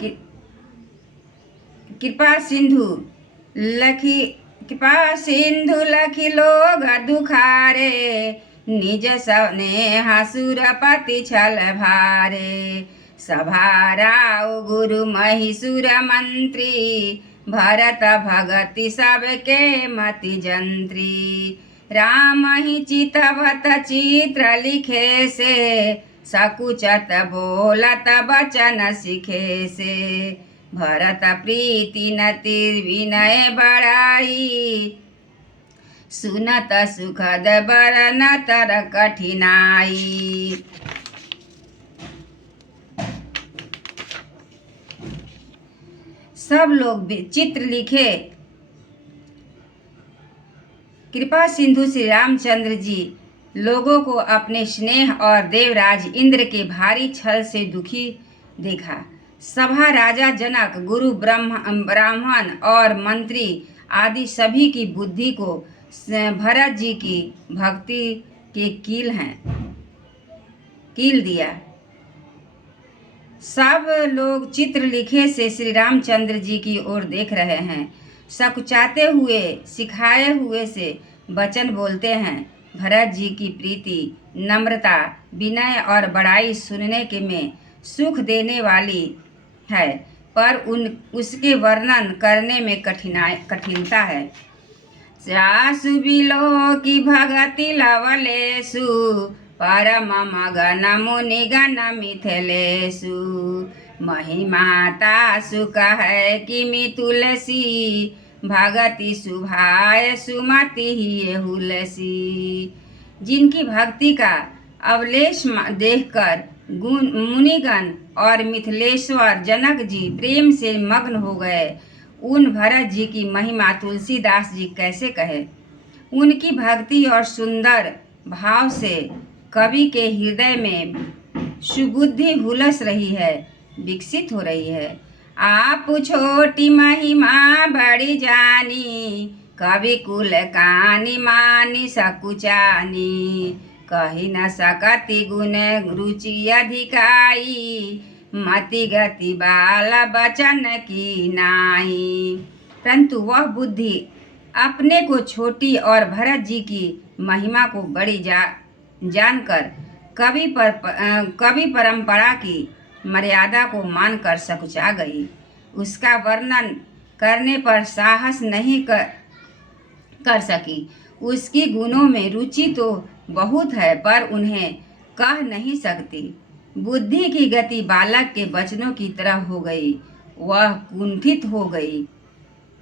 कि- कृपा सिंधु लखी कृपा सिंधु लखी लोग दुखारे, निज सने हसुरपति छल भारे। सभा राव गुरु महिषुर मंत्री, भरत भगति सबके मति जंत्री। राम ही चितवत चित्र लिखे से, सकुचत बोलत बचन सिखे से। भरत प्रीति नति विनय बड़ाई, सुनत सुखद बरन तर कठिनाई। सब लोग चित्र लिखे। कृपा सिंधु श्री रामचंद्र जी लोगों को अपने स्नेह और देवराज इंद्र के भारी छल से दुखी देखा। सभा राजा जनक, गुरु ब्राह्मण और मंत्री आदि सभी की बुद्धि को भरत जी की भक्ति के कील दिया। सब लोग चित्र लिखे से श्री रामचंद्र जी की ओर देख रहे हैं। सकुचाते हुए, सिखाए हुए से वचन बोलते हैं। भरत जी की प्रीति, नम्रता, विनय और बड़ाई सुनने के में सुख देने वाली है, पर उसके वर्णन करने में कठिनता है। सासु बिलो की भगति लवलेसु, परम मगन मुनिगण मिथिलेसु। महिमा तासु कहे किमि तुलसी, भगति सुभाय सुमति ही हुलसी। जिनकी भक्ति का अवलेश देखकर मुनिगण और मिथिलेश्वर जनक जी प्रेम से मग्न हो गए, उन भरत जी की महिमा तुलसीदास जी कैसे कहे। उनकी भक्ति और सुंदर भाव से कवि के हृदय में सुबुद्धि हुलस रही है, विकसित हो रही है। आप छोटी महिमा बड़ी जानी, कवि कुल कानी मानी सकुचानी। कही न सकति गुण रुचि अधिकाई, मति गति बाल बचन की नाई। परंतु वह बुद्धि अपने को छोटी और भरत जी की महिमा को बड़ी जानकर कवि परंपरा की मर्यादा को मानकर सकुचा गई। उसका वर्णन करने पर साहस नहीं कर सकी। उसकी गुणों में रुचि तो बहुत है, पर उन्हें कह नहीं सकती। बुद्धि की गति बालक के बचनों की तरह हो गई, वह कुंठित हो गई।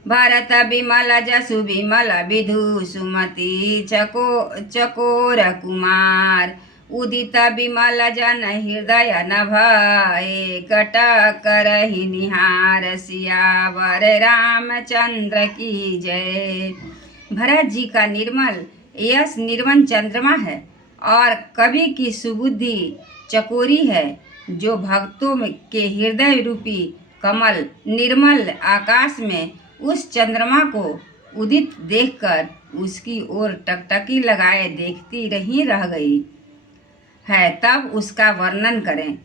भरत विमल जसु विमल विधु, सुमति चकोर कुमार। उदित विमल जन हृदय न भय, कटक करहि निहार। सियावर रामचंद्र की जय। भरत जी का निर्मल यश निर्मल चंद्रमा है और कवि की सुबुद्धि चकोरी है, जो भक्तों के हृदय रूपी कमल निर्मल आकाश में उस चंद्रमा को उदित देखकर उसकी ओर टकटकी लगाए देखती रह गई है। तब उसका वर्णन करें।